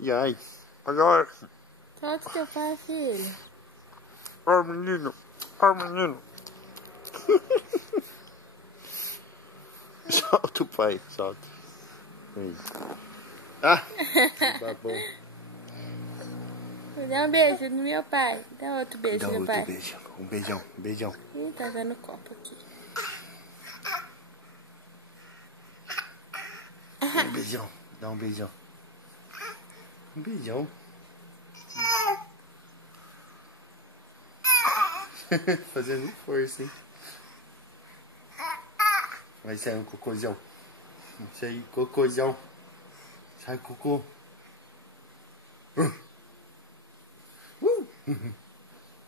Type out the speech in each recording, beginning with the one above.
E aí? Olha. Solta teu pai, filho. Ó, menino. Ó, menino. Solta o pai, solta. Aí. Ah! Babou. Dá um beijo no meu pai. Dá outro beijo Dá no outro pai. beijo. Um beijão, um beijão. Ih, tá dando copo aqui. Um beijão, dá um beijão. Um beijão. Fazendo força, hein? Vai sair um cocôzão. Vai sair cocôzão. Sai cocô.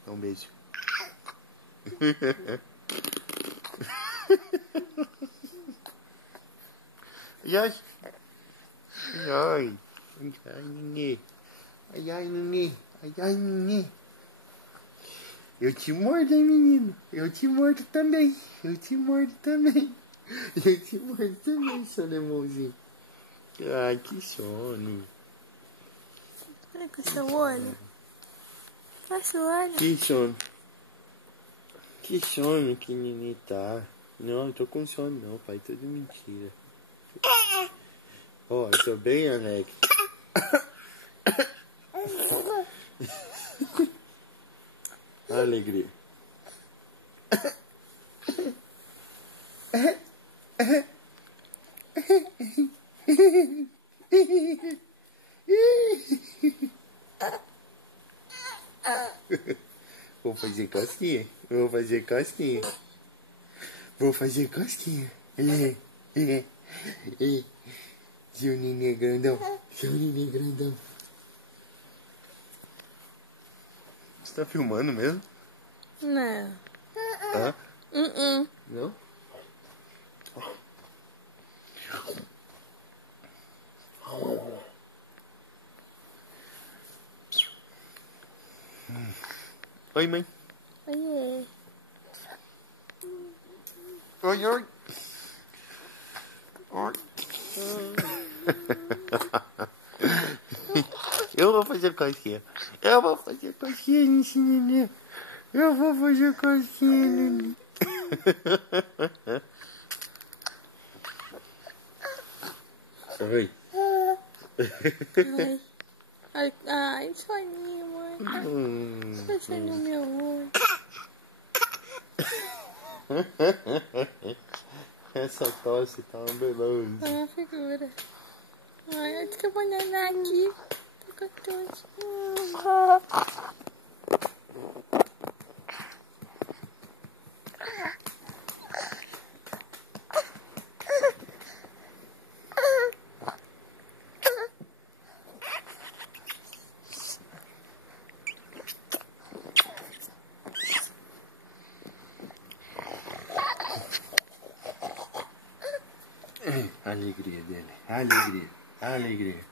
Dá um beijo. Ai, ai. Ai, ai, nenê. Ai, ai, nenê. Ai, ai, nenê. Eu te mordo, hein, menino. Eu te mordo também. Eu te mordo também. Eu te mordo também, seu lemãozinho. Ai, que sono. Olha com o seu olho. Fecha o olho. Que sono. Que sono que nenê tá. Não, eu tô com sono não, pai. Tudo mentira. Ó, eu tô bem alegre. Alegria. Vou fazer cosquinha. Vou fazer cosquinha. Vou fazer cosquinha. Seu nenê grandão. Seu nenê grandão. Você tá filmando mesmo? Não. Hã? Não. Não? Oi, mãe. Oiê. Oi, oi. Oi. Eu vou fazer cosquinha. Eu vou fazer cosquinha nesse nenê. Eu vou fazer cosquinha, nenê. Oi. Ai, soninho, mãe. Fecha no meu olho. Essa tosse tá uma beleza. Olha a figura. Ai, acho que eu vou nanar aqui. Tô com tosse. Alegria dele. Alegria. Alegria.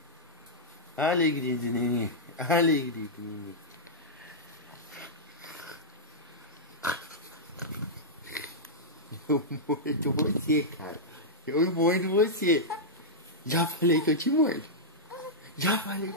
Alegria de neném. Alegria de neném. Eu mordo você, cara. Eu mordo você. Já falei que eu te mordo. Já falei.